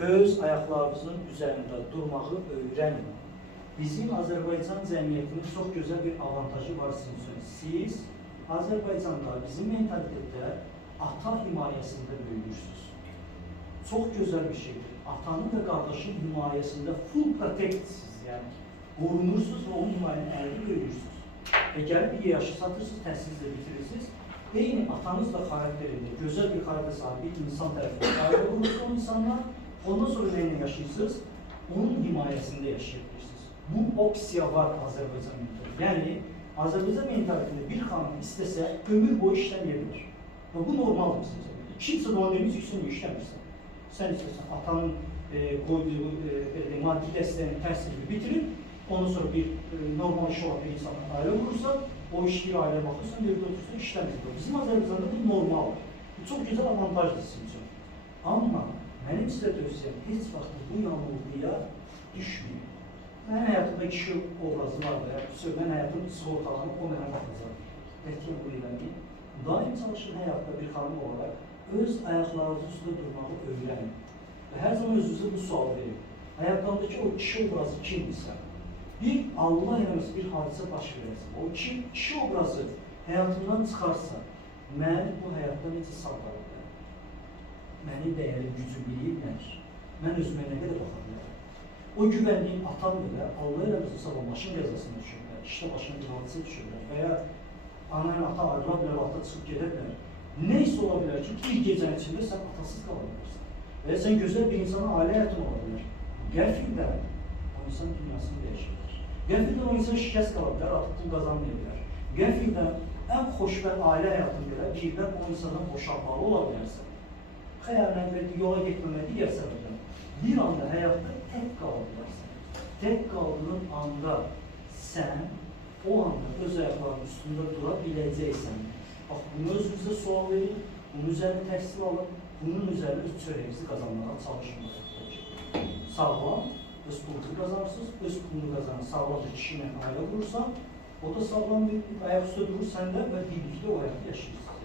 öz ayaqlarınızın üzərində durmağı öyrənin. Bizim Azərbaycan cəmiyyətinin çox gözəl bir avantajı var sizin üçün. Siz Azərbaycanda bizim mentalitetdə ata himayəsində böyüyürsünüz. Çox gözəl bir şeydir. Atanın və qardaşın himayəsində full protectsiniz, yəni qorunursunuz və onun himayənin əlini böyüyürsünüz. Və gəlib bir yaşı satırsınız, təhsilinizlə bitirirsiniz. Eyni atanızla xarakterində gözəl bir xarakter sahibi insan tərəfindən ayrı olursa o insanlar, ondan sonra nəyinlə yaşayırsınız? Onun himayəsində yaşayabilirsiniz. Bu opsiya var Azərbaycan mentalitəsində. Yəni, Azərbaycan mentalitəsində bir xanım istəsə, ömür boyu işləməyə. Bu normaldır sizə. Kimsə də onun demiş, üçün işləmirsən. Sən istəsən, atanın qoyduğu maddi dəstəyinin təhsilini bitirib, ondan sonra bir normal iş olan bir insanla aile olursa, o işləyir, ailə baxırsan, evdə oturursan, işləmir. Bizim Azərbaycanda bu normaldır. Bu çox güzel avantajdır sizin üçün. Amma mənim sizə tövsiyəm, heç vaxt bu yanılğıya düşməyin. Mənim həyatımda kişi obrazı vardır. Mən həyatımın sığortalarını o mənə baxacaq. Qətiyyən bu eləməyin. Daim çalışın həyatda bir xanım olaraq öz ayaqlarınızın üstündə durmağı öyrənin. Və hər zaman özünüzə bu sualı verin. Həyatlarındakı o kişi obrazı kimdirsə, bir Allah eləməsi bir hadisə baş verəsin. O kişi obrazı həyatımdan çıxarsa, mən bu həyatda necə sağ qala bilərəm? Mənim dəyərim, gücüm bilirlər. Mən özümə nə qədər baxa bilərəm? O güvənliyim atam belə, Allah eləməsi sabah maşın qəzasına düşürlər, işdə başına bir hadisə düşürlər və ya ana ilə ata ayrıla bilər, ata çıxıb gedərlər. Neysə ola bilər ki, bir gecənin içində sən atasız qala bilərsən. Və ya sən gözəl bir insana ailə həyatın ola bilər. Qəfildən o insan dünyasını dəyişir. Qəfildən o insan şikəst qala bilər, artıq pul qazanmaya bilər. Qəfildən ən xoşbəxt ailə həyatını belə birdən o insandan boşanmalı ola bilərsən. Xəyalən və yola getməmək digər səbəbdən bir anda həyatda tək qala bilərsən. Tək qaldığın anda sən o anda öz ayaqlarının üstündə dura biləcəksən. Bax, bunu özünüzə sual verin, bunun üzərine təhsil alın, bunun üzərine öz çörəyinizi qazanmağa çalışın. Sağlam, öz pulunu qazanırsınız, öz pulunu qazanan sağlam bir kişi ilə ailə qurursan, o da sağlam bir ayaq üstə durur səndə və birlikdə o həyatı yaşayırsınız.